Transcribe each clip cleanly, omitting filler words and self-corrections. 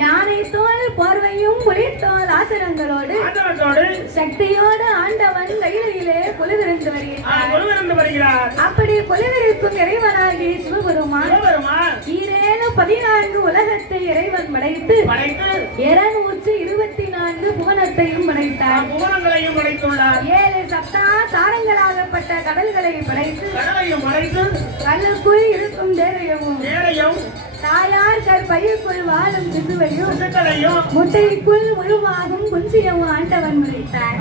யானை தோல் பார்வையும் புலித்தோல் ஆசனங்களோடு சக்தியோடு ஆண்டவன் கையிலே கொலுவிருந்து வருகிறார். அப்படி கொலுவிருக்கும் இறைவனாகி சிவபெருமான் 14 உலகத்தை இறைவன் படைத்து 224 புவனத்தையும் படைத்தார். 7 சப்தா சாரங்களாகப்பட்ட கடல்களை படைத்து கல்லுக்குள் இருக்கும் தேரையும் தாயார் கற்பையுக்குள் வாழும் சிசுவையும் முட்டைக்குள் உருவாகும் குஞ்சியமும் ஆண்டவன் படைத்தார்.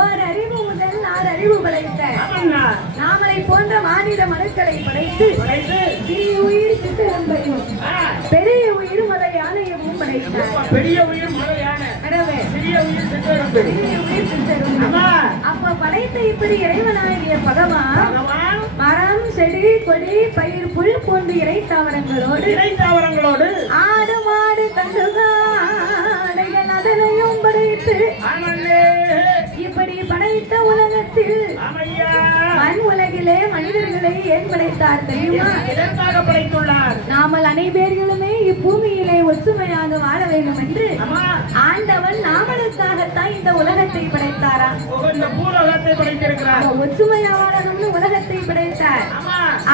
ஓர் அறிவு முதல் 6 அறிவு படைத்தார். நாமலை போன்ற மாநில மனுக்களை படைத்து சிறிய உயிர் சித்தரம்பையும் பெரிய உயிர் மத யானையமும் படைத்தார். அப்ப படைத்த இப்படி இறைவனாகிய பகவான் மரம் செடி கொடி பயிர் புல் போன்ற இறை தாவரங்களோடு ஆடு மாடு கண்டுகாடைகள் அதனையும் படைத்து இப்படி படைத்த உலகத்தில் மண் உலகிலே மனிதர்களை ஏன் படைத்தார் தெரியுமா? நாமல் அனைவர்களுமே இப்பூமியிலே ஒற்றுமையாக வாழ வேண்டும் என்று ஆண்டவன் நாமளுக்காகத்தான் இந்த உலகத்தை படைத்தாரா? ஒற்றுமையா வாழணும்னு உலகத்தை படைத்தார்.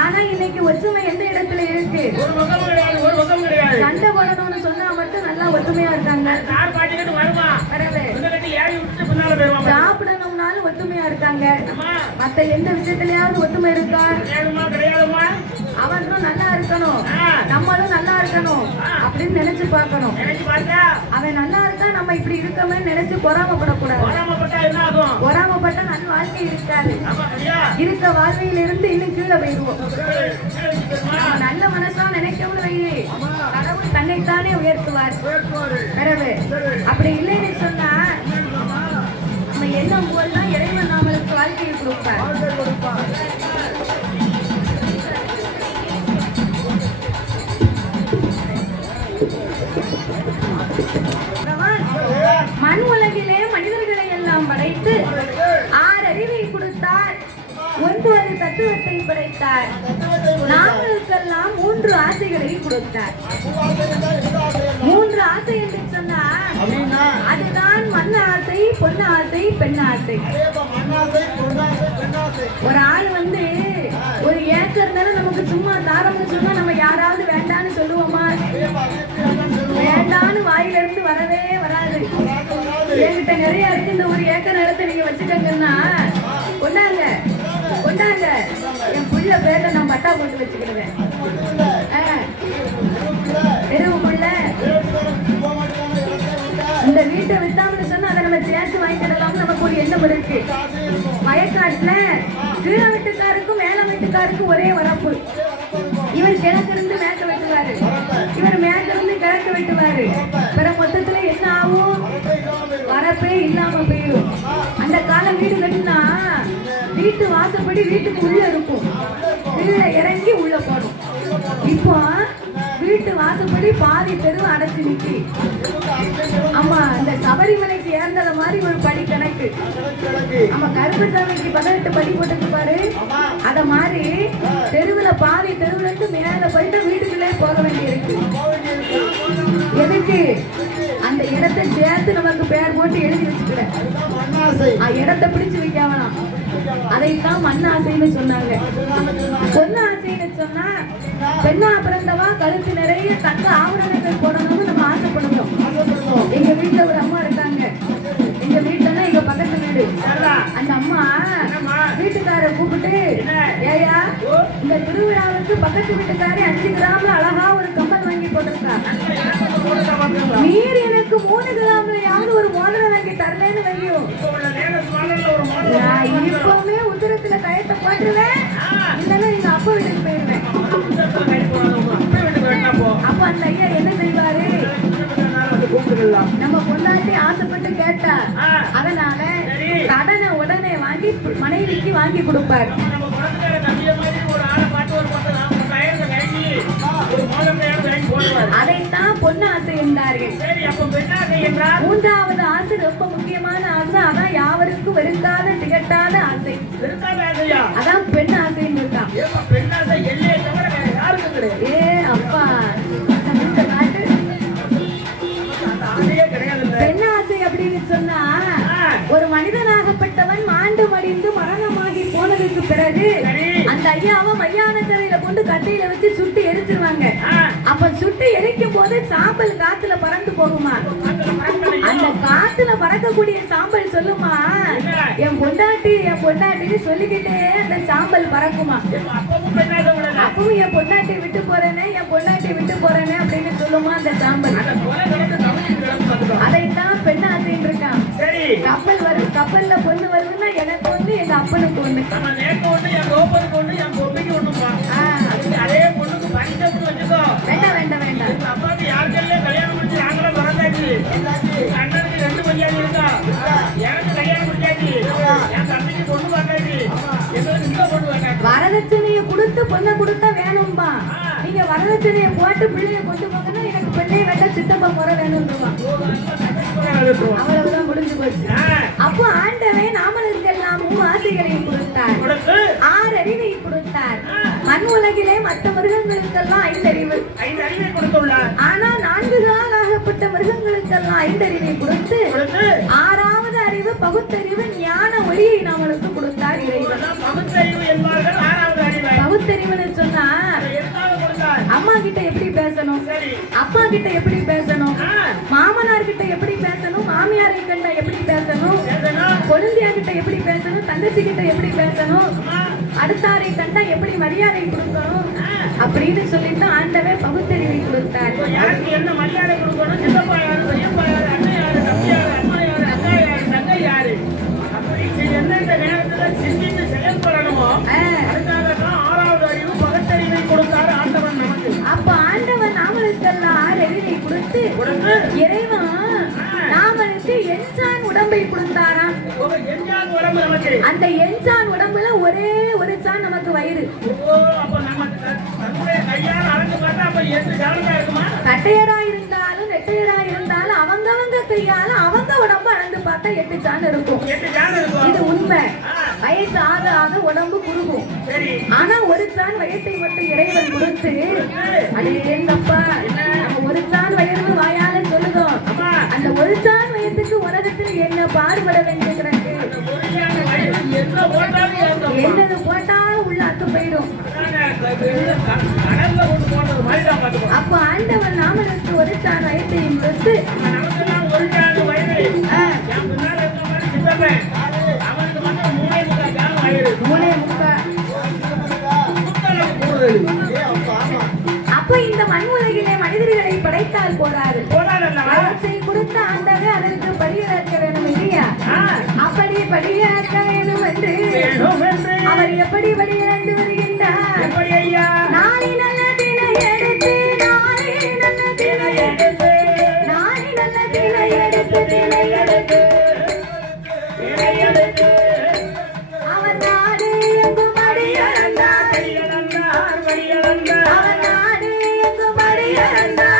ஆனா இன்னைக்கு ஒற்றுமை எந்த இடத்துல இருக்கு? சண்டை போடணும்னு சொன்னா மட்டும் நல்லா ஒற்றுமையா இருக்காங்க. சாப்பிடணும்னாலும் ஒற்றுமையா இருக்காங்க. மத்த எந்த விஷயத்திலயாவது ஒற்றுமை இருக்கா? அவனும் நல்லா இருக்கணும், நம்மளும் நல்லா இருக்கணும் அப்படின்னு நினைச்சு பார்க்கணும். அவன் நல்லா இருக்கா, நம்ம இப்படி இருக்கமே நினைச்சு பொறாமப்படக்கூடாது. பொறாமப்பட்டா நல்ல வாழ்க்கை இருக்காது. இருக்க வாழ்க்கையிலிருந்து இன்னும் கீழே போயிடுவோம். நல்லவன் கடவுள் தன்னைத்தானே உயர்த்துவார். அப்படி இல்லைன்னு சொன்னா நம்ம எண்ணம் போதுதான் இறைவன் நம்மளுக்கு வாழ்க்கையை கொடுப்பார். மண் உலகிலே மனிதர்களை எல்லாம் படைத்து 6 அறிவை கொடுத்தார். 9 தத்துவத்தை படைத்தார். நாங்களுக்கெல்லாம் 3 ஆசைகளை கொடுத்தார். 3 ஆசை என்று சொன்னார். அதுதான் மண் ஆசை, பொன் ஆசை, பெண் ஆசை. ஒரு ஆள் வந்து ஒரு ஏக்கர் தானே நமக்கு சும்மா தாரம்னு சொன்னா நம்ம யாராவது வேண்டான்னு சொல்லுவோமா? வேண்டான்னு வாயில இருந்து வரவே வராது. என்கிட்ட நிறைய இருக்கு, இந்த 1 ஏக்கர் நிலத்தை நீங்க வச்சுட்டீங்கன்னா கொண்டாங்க கொண்டாங்க, என் புள்ள பேர்ல நான் பட்டா போட்டு வச்சுக்கிடுவேன். தெருவுக்குள்ள இந்த வீட்டை வித்தாமனு சொன்னா அதை நம்ம சேர்த்து வாங்கிக்கிடலாம்னு நமக்கு ஒரு எண்ணம் இருக்கு. வயக்காட்டுல கீழ வீட்டுக்காருக்கும் மேல வீட்டுக்காருக்கும் ஒரே வரப்பு. இவர் கிழக்கு இருந்து மேற்க வெட்டுவாரு, இவர் மேற்க இருந்து கிழக்கு வெட்டுவாரு. பிற மொத்தத்துல என்ன ஆகும்? வரப்பே இல்லாம போயிடும். அந்த காலம் வீடு கட்டினா வீட்டு வாசப்படி வீட்டுக்கு உள்ள இருக்கும், கீழே இறங்கி உள்ள போடும். இப்போ வீட்டு வாசப்படி பாதி தெருவு அடைச்சு நிக்கி. ஆமா, இந்த சபரிமலைக்கு ஏறந்த மாதிரி ஒரு படி கணக்கு. ஆமா, கருப்பசாமிக்கு 18 படி போட்டு பாரு. அத மாதிரி தெருவுல பாதி தெருவுல இருந்து மேல போயிட்டு வீட்டுக்குள்ளே போக வேண்டி இருக்கு. எதுக்கு? அந்த இடத்தை சேர்த்து நமக்கு பேர் போட்டு எழுதி வச்சுக்கிறேன். இடத்தை பிடிச்சு வைக்காமலாம். அதைத்தான் மண் ஆசைன்னு சொன்னாங்க. பொன் ஆசைன்னு சொன்னா பெண்ணா பிறந்தவா கழுத்து நிறைய தங்க ஆவரணங்கள் போடணும்னு நம்ம ஆசைப்படுவோம். எங்க வீட்டுல ஒரு அம்மா இருக்காங்க. எங்க வீட்டுல எங்க பக்கத்து வீடு. அந்த அம்மா வீட்டுக்கார கூப்பிட்டு, ஏயா இந்த திருவிழாவுக்கு பக்கத்து வீட்டுக்காரே 5 கிராம்ல அழகா ஒரு கம்மல் வாங்கி போட்டிருக்கா. நீர் எனக்கு 3 கிராம்லயாவது ஒரு மோதிரம் வாங்கி தரலன்னு வையும். இப்பவுமே உதிரத்துல கயத்தை போட்டுருவேன், இல்லைன்னா எங்க அப்பா வீட்டுக்கு போயிருவேன். அப்ப அந்த ஐயா என்ன செய்வாரு? நம்ம பொண்டாட்டி ஆசைப்பட்டு கேட்டா அதனால கடனை உடனே வாங்கி மனைவிக்கு வாங்கி கொடுப்பாரு. அதைத்தான் பொண்ணு ஆசை என்றார்கள். 3வது ஆசை ரொம்ப முக்கியமான ஆசை. அதான் யாவருக்கும் வெறுக்காத திகட்டாத ஆசை. அதான் பெண் ஆசைன்னு இருக்கான். ஏ அப்பா, பெண் ஆசை அப்படின்னு சொன்னா ஒரு மனிதனாகப்பட்டவன் மாண்டு மடிந்து மரணமாகி போனதுக்கு பிறகு அந்த ஐயாவை மையானக்கரையில கொண்டு கட்டையில வச்சு சுட்டு எரிச்சிருவாங்க. அப்ப சுட்டு எரிக்கும் போது சாம்பல் காத்துல பறந்து போகுமா? அந்த காத்துல பறக்கக்கூடிய சாம்பல் சொல்லுமா, என் பொண்டாட்டின்னு சொல்லிக்கிட்டே அந்த சாம்பல் பறக்குமா? அப்பவும் என் பொண்டாட்டி விட்டு போறேனே அப்படின்னு சொல்லுமா அந்த சாம்பல். அதைத்தான் பெண் ஆசைன்னு இருக்கான். கப்பல் வரும், கப்பல்ல பொண்ணு வருதுன்னா எனக்கு ஒண்ணு, எங்க அப்பனுக்கு ஒண்ணு. வேண்டாம் வேண்டாம் வேண்டாம். வரதட்சணையை கொடுத்து பொண்ணை கொடுத்தா வேணும்பா. நீங்க வரதட்சணையை போட்டு பிள்ளைய கொண்டு போங்கன்னா எனக்கு பெண்ணை வேண்டாம், சித்தப்பா முறை வேணும்னுவான். அவ்வளவுதான் முடிஞ்சு போச்சு. அப்போ ஆண்டவன் நாமளுக்கெல்லாம் 3 ஆசைகளை கொடுத்தார், 6 அறிவை கொடுத்தார். மண் உலகிலே மற்ற மிருகங்களுக்கெல்லாம் 5 அறிவு கொடுத்துள்ளார். ஆனா 4 ஆகப்பட்ட மிருகங்களுக்கெல்லாம் 5 அறிவை கொடுத்து 6வது அறிவு பகுத்தறிவு ஞான ஒளியை நம்மளுக்கு கொடுத்தார் இறைவன். பகுத்தறிவுன்னு சொன்னா அம்மா கிட்ட எப்படி பேசணும், அப்பா கிட்ட எப்படி பேசணும், மாமனார் கிட்ட எப்படி பேசணும், மாமியாரை கண்ட எப்படி பேசணும், கொழுந்தியா கிட்ட எப்படி பேசணும், தங்கச்சி கிட்ட எப்படி பேசணும், அடுத்தாரை கண்டா எப்படி மரியாதை கொடுக்கணும் அப்படின்னு சொல்லிட்டு ஆண்டவே பகுத்தறிவை கொடுத்தார். என்ன மரியாதை கொடுக்கணும், சித்தப்பா யாரு, பெரியப்பா யாரு, அண்ணன் யாரு, தம்பி யாரு, அம்மா யாரு, அக்கா யாரு, தங்கை யாரு, அப்படி எந்தெந்த நேரத்துல சிந்தித்து செயல்படணுமோ அதுக்காகத்தான் 6வது அறிவு பகுத்தறிவை கொடுத்தாரு ஆண்டவன் நமக்கு. அப்ப ஆண்டவன் இறைவன் நாமளுக்கு எஞ்சான் உடம்பை கொடுத்தாராம். அந்த எஞ்சான் உடம்புல ஒரே ஒரு சான் நமக்கு வயிறு. கட்டையடா இருந்தாலும் நெட்டையடா இருந்தாலும் அவங்கவங்க கையால அவங்க உடம்பு அளந்து பார்த்தா 8 சான் இருக்கும். இது உண்மை. வயசு ஆக ஆக உடம்பு குறுகும். ஆனா ஒரு சான் வயசை மட்டும் இறைவன் கொடுத்து அது என்னப்பா நம்ம ஒரு சான் வயது வாயால சொல்லுதோம். அந்த ஒரு சான் வயதுக்கு உலகத்தில் என்ன பாடுபட வேண்டியிருக்கிறது? என்னது போட்டாலும் உள்ள அத்து போயிடும். அப்ப ஆண்டவன் நாமளுக்கு ஒரு சான் வயதையும் கொடுத்து அப்ப இந்த மண் உலகிலே மனிதர்களை படைத்தால் போராது. வயசை கொடுத்த ஆண்டவர் அதற்கு படியிறக்க வேணும் இல்லையா? அப்படி படியிறக்க வேண்டும் என்று அவர் எப்படி படியிறந்து வருகின்றார்? நாளை நல்ல தினை எடுத்து நாளை நல்ல தினை எடுத்து நாளை நல்ல தினை எடுத்து தினை எடுத்து அவர் நாடு எங்கும் படியிறந்தார். அவர் நாடு எங்கும் படியிறந்தார்.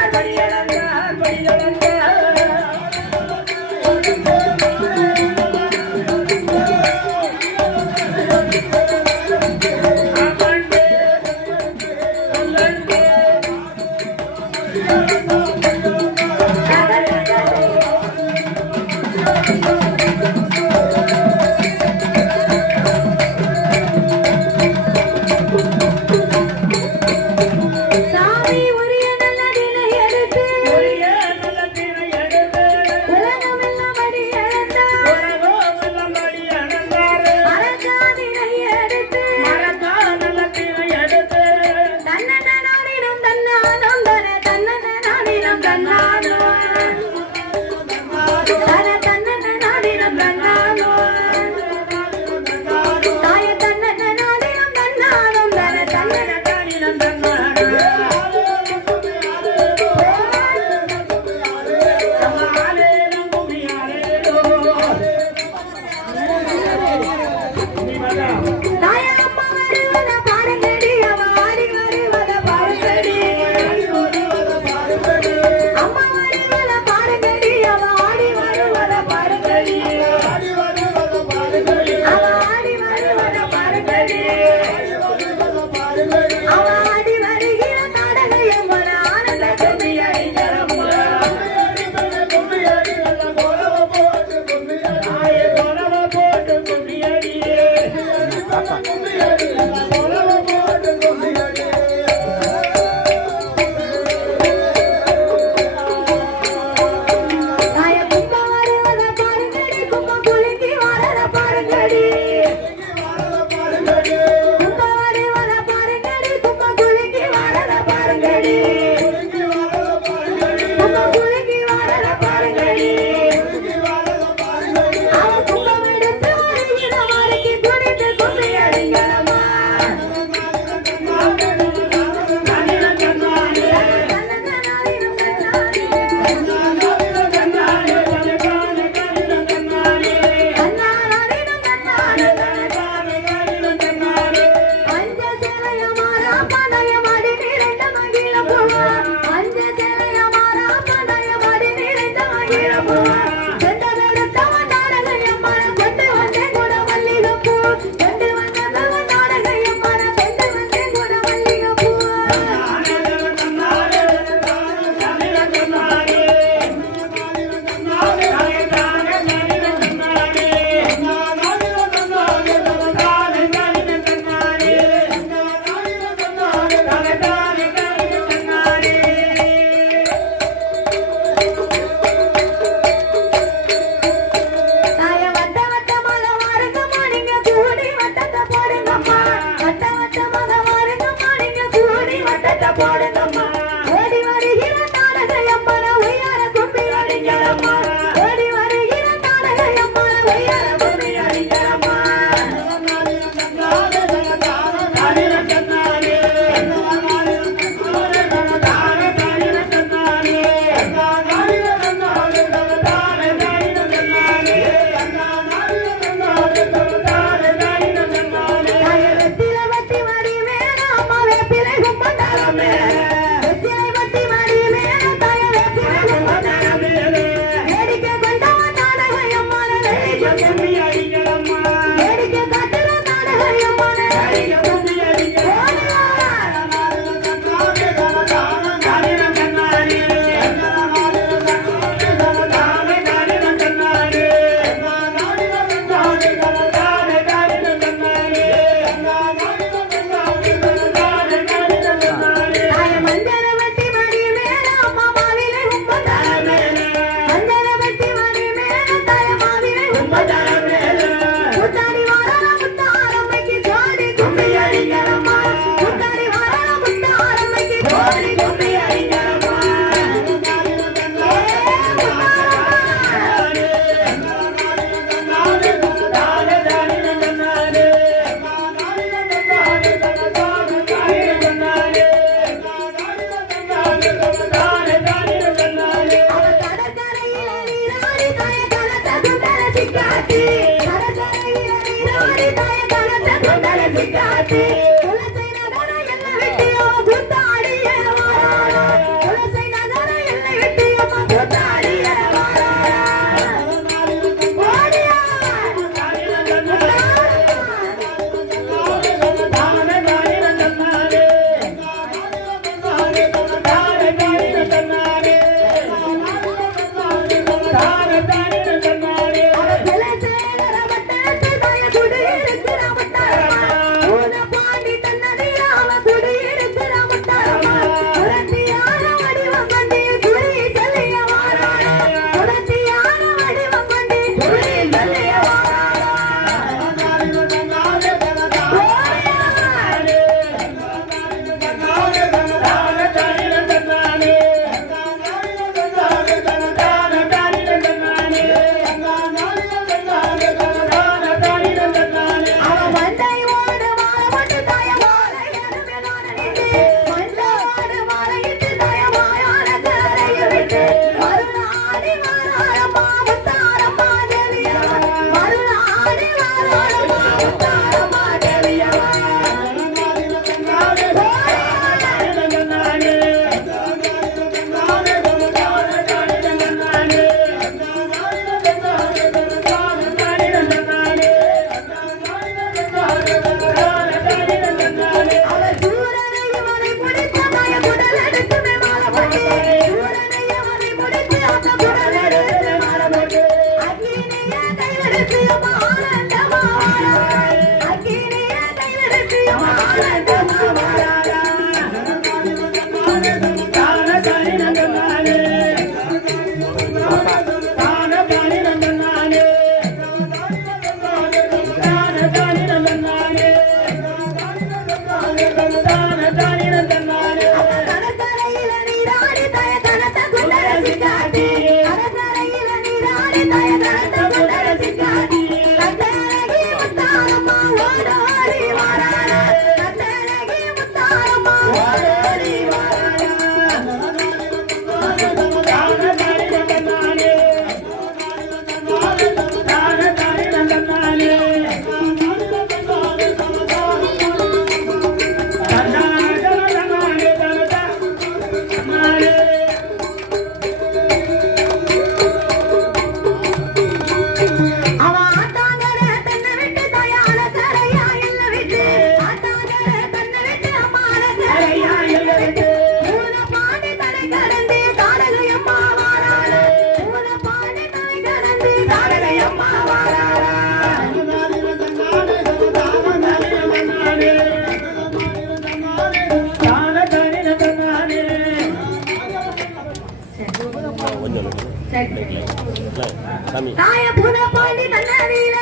தாய புத பாண்டி தன்னதில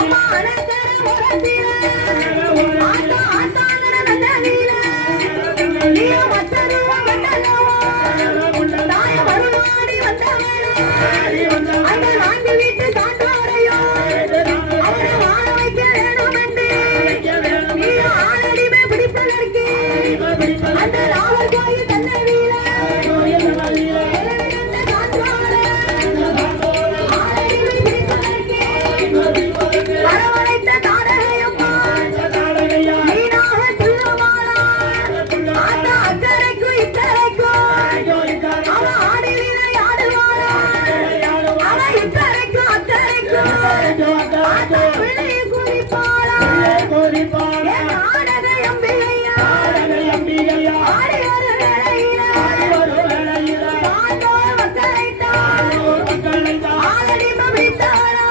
அம்மா அனந்தர முரத்தில ஆத்தா ஆத்தாங்கர தன்னதில நீயோ மச்சருவ மண்டலவா தாய வருவாடி வந்தவளே அந்த நான்கு வீட்டு சான்றோரையோ அவரை வாழ வைக்க வேணும் என்று நீயோ ஆளடிமை பிடிப்பதற்கு அந்த ராவர் கோயில் தன்னதில வரவழைத்த தாரகையம்மா நீனாக துள்ளமானா ஆத்தா அக்கறைக்கும் இக்கரைக்கும் அவ ஆடிவினை ஆடுவாளா அவ இக்கரைக்கும் அக்கரைக்கும் ஆத்தா பிள்ளையை குறிப்பாளா என் நாடக அம்பிகையா ஆடி ஒரு வேளையில சான்றோர் மக்களைத்தான் ஆளடிமை பிடித்தாளா